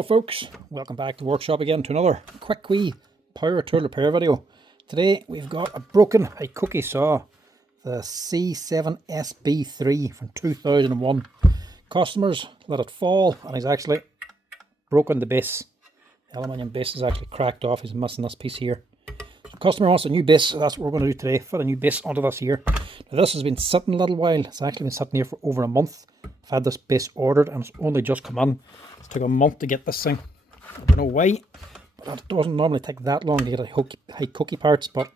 Hello folks, welcome back to the workshop again to another quick wee power tool repair video. Today we've got a broken Hikoki saw, the C7SB3 from 2001. Customers let it fall and he's actually broken the base. The aluminium base is actually cracked off, he's missing this piece here. So customer wants a new base, so that's what we're going to do today, fit a new base onto this here. Now this has been sitting a little while, it's actually been sitting here for over a month. I've had this base ordered and it's only just come in. It took a month to get this thing. I don't know why, but it doesn't normally take that long to get a Hikoki parts, but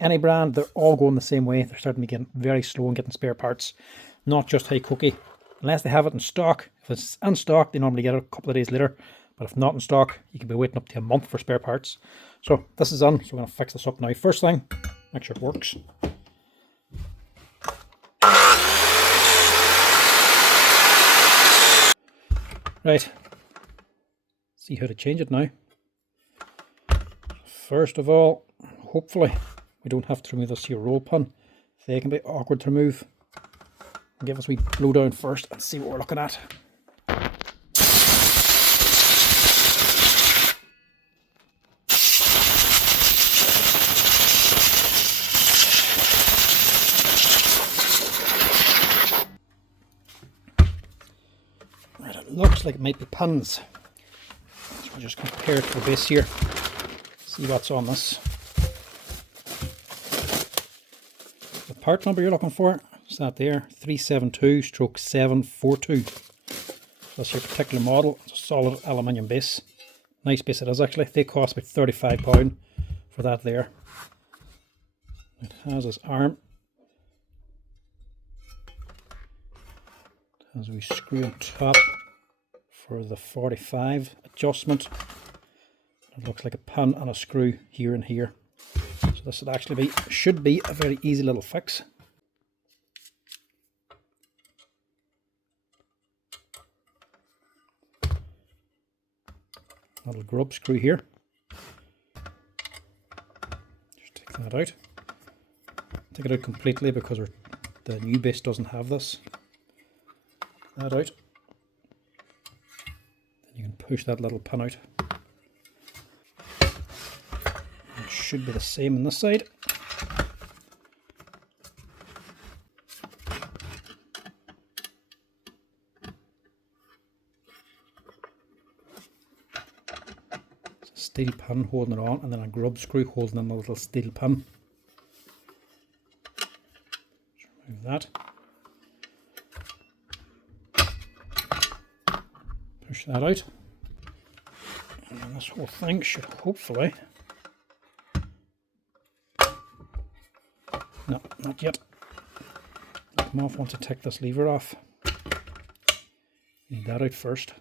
any brand, they're all going the same way. They're starting to be getting very slow in getting spare parts, not just Hikoki. Unless they have it in stock. If it's in stock, they normally get it a couple of days later, but if not in stock, you can be waiting up to a month for spare parts. So this is on, so we're going to fix this up now. First thing, make sure it works. Right, see how to change it now. First of all, hopefully we don't have to remove this here roll pin. They can be awkward to remove. I'll give us a wee blow down first and see what we're looking at. Right, it looks like it might be pins. So we'll just compare it to the base here. See what's on this. The part number you're looking for is that there, 372/742. That's your particular model. It's a solid aluminium base. Nice base it is actually. They cost about £35 for that there. It has this arm. It has a wee screw on top for the 45 adjustment. It looks like a pin and a screw here and here. So this would actually should be a very easy little fix. Little grub screw here. Just take that out. Take it out completely because the new base doesn't have this. That out. Then you can push that little pin out. It should be the same on this side. Steel pin holding it on, and then a grub screw holding in the little steel pin. Just remove that. Push that out. And then this whole thing should hopefully... No, not yet. Come off once I take this lever off. Need that out first.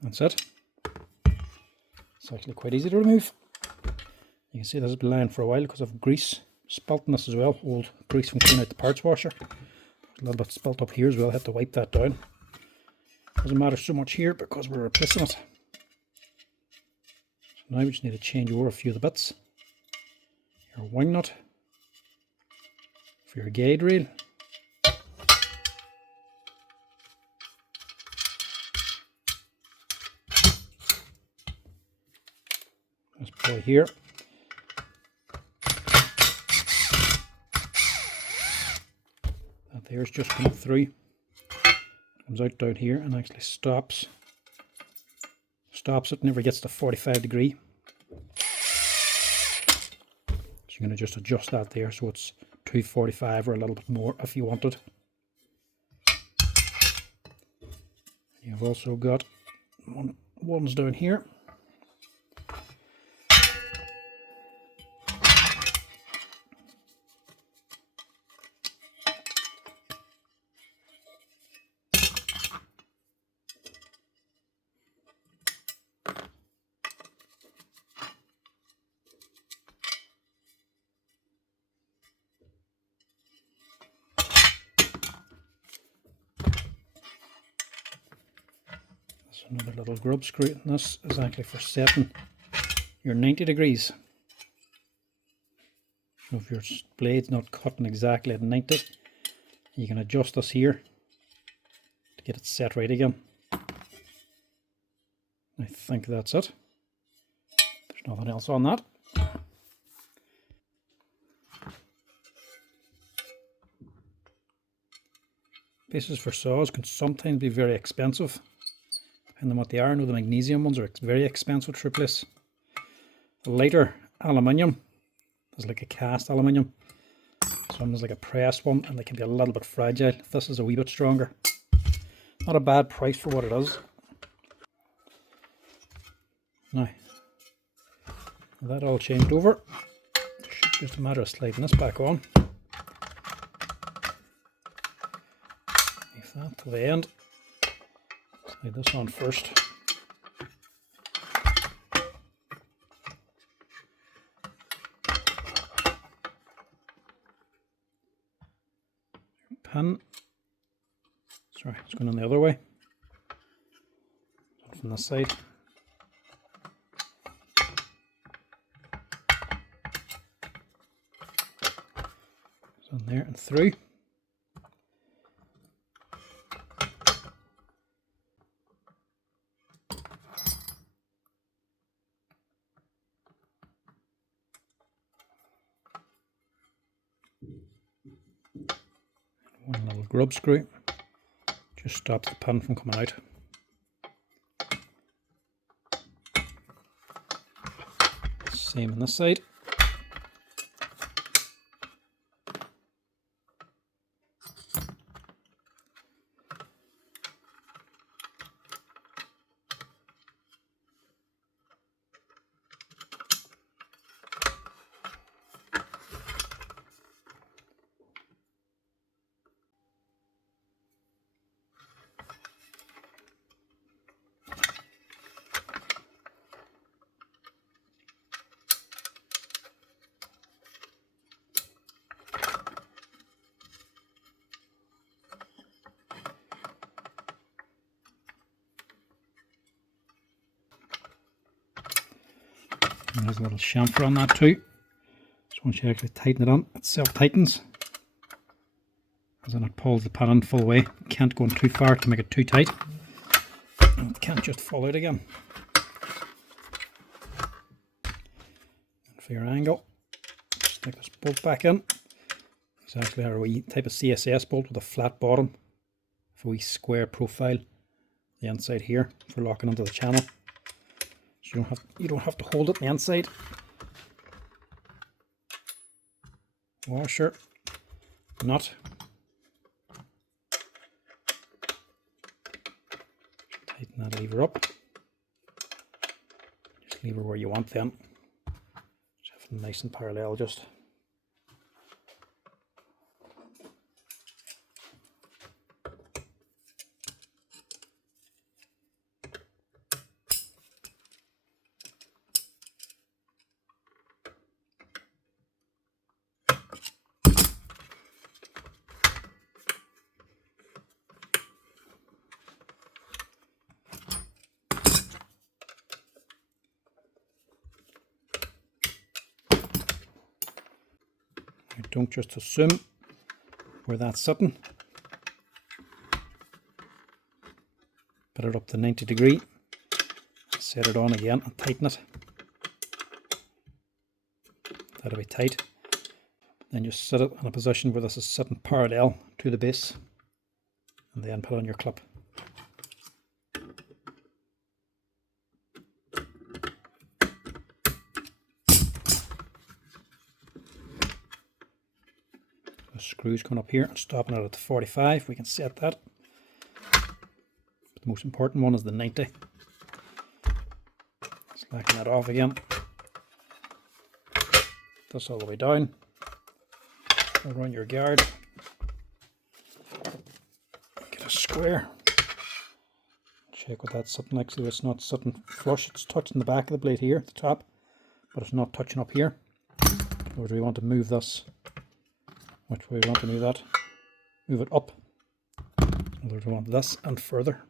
That's it. It's actually quite easy to remove. You can see this has been lying for a while because of grease spilt in this as well. Old grease from cleaning out the parts washer. A little bit spilt up here as well. I had to wipe that down. Doesn't matter so much here because we're replacing it. So now we just need to change over a few of the bits. Your wing nut for your guide rail. This boy here. That there's just coming through. Comes out down here and actually stops. Stops it, never gets to 45 degree. So you're going to just adjust that there so it's 245 or a little bit more if you wanted. You've also got ones down here. Another little grub screw, and this is actually for setting your 90 degrees. So if your blade's not cutting exactly at 90, you can adjust this here to get it set right again. I think that's it. There's nothing else on that. Bases for saws can sometimes be very expensive, depending on what they are. I know the magnesium ones are very expensive to replace. A lighter aluminium is like a cast aluminium. Some is like a pressed one, and they can be a little bit fragile. This is a wee bit stronger. Not a bad price for what it is. Now, that all changed over. It's just a matter of sliding this back on. Leave that to the end. Slide this on first. Pin. Sorry, it's going on the other way. From this side. It's on there and through. One little grub screw just stops the pin from coming out. Same on this side. And there's a little chamfer on that too. So once you actually tighten it on, it self-tightens. As then it pulls the pin in full way. You can't go in too far to make it too tight. And it can't just fall out again. And for your angle, stick this bolt back in. It's actually our wee type of CSS bolt with a flat bottom. With a wee square profile. The inside here for locking onto the channel. So you don't have to hold it on the inside. Washer, nut. Tighten that lever up. Just lever where you want them. Just have them nice and parallel just. Don't just assume where that's sitting. Put it up to 90 degree. Set it on again and tighten it. That'll be tight. Then just set it in a position where this is sitting parallel to the base. And then put on your clip. The screws going up here and stopping it at the 45. We can set that. But the most important one is the 90. Slacking that off again. This all the way down. Around your guard. Get a square. Check what that's sitting like. So it's not sitting flush. It's touching the back of the blade here at the top, but it's not touching up here. Or do we want to move this? Which way we want to move that? Move it up. Or do we want this and further?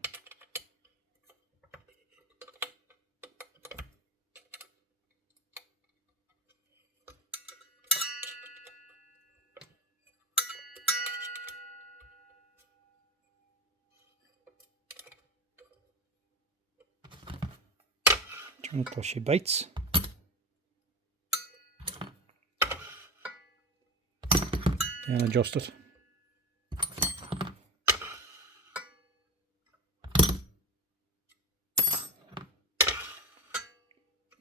Turn it till she bites. And adjust it.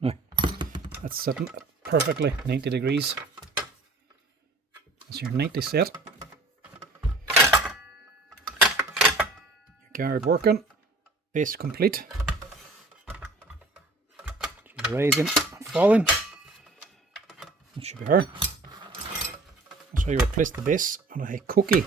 Now, that's sitting perfectly 90 degrees. That's your 90 set. Your guard working. Base complete. She's rising, falling. That should be her. That's how you replace the base on a Hikoki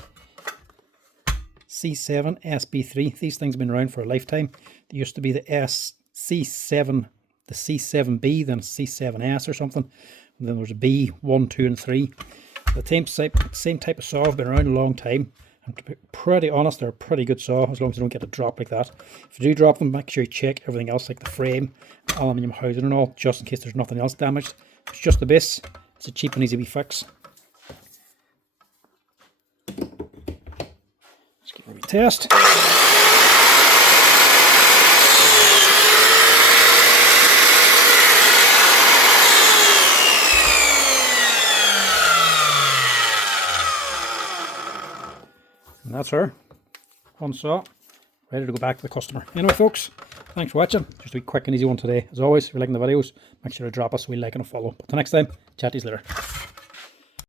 C7SB3. These things have been around for a lifetime. They used to be the C7, the C7B, then C7S or something. And then there's a B, 1, 2, and 3. The same type of saw have been around a long time. And to be pretty honest, they're a pretty good saw as long as you don't get a drop like that. If you do drop them, make sure you check everything else like the frame, aluminium housing and all, just in case there's nothing else damaged. It's just the base. It's a cheap and easy wee fix. Let's give it a wee test. And that's her. One saw, ready to go back to the customer. Anyway folks, thanks for watching. Just a wee quick and easy one today. As always, if you're liking the videos, make sure to drop us a wee like and a follow. But till next time, chat to you later.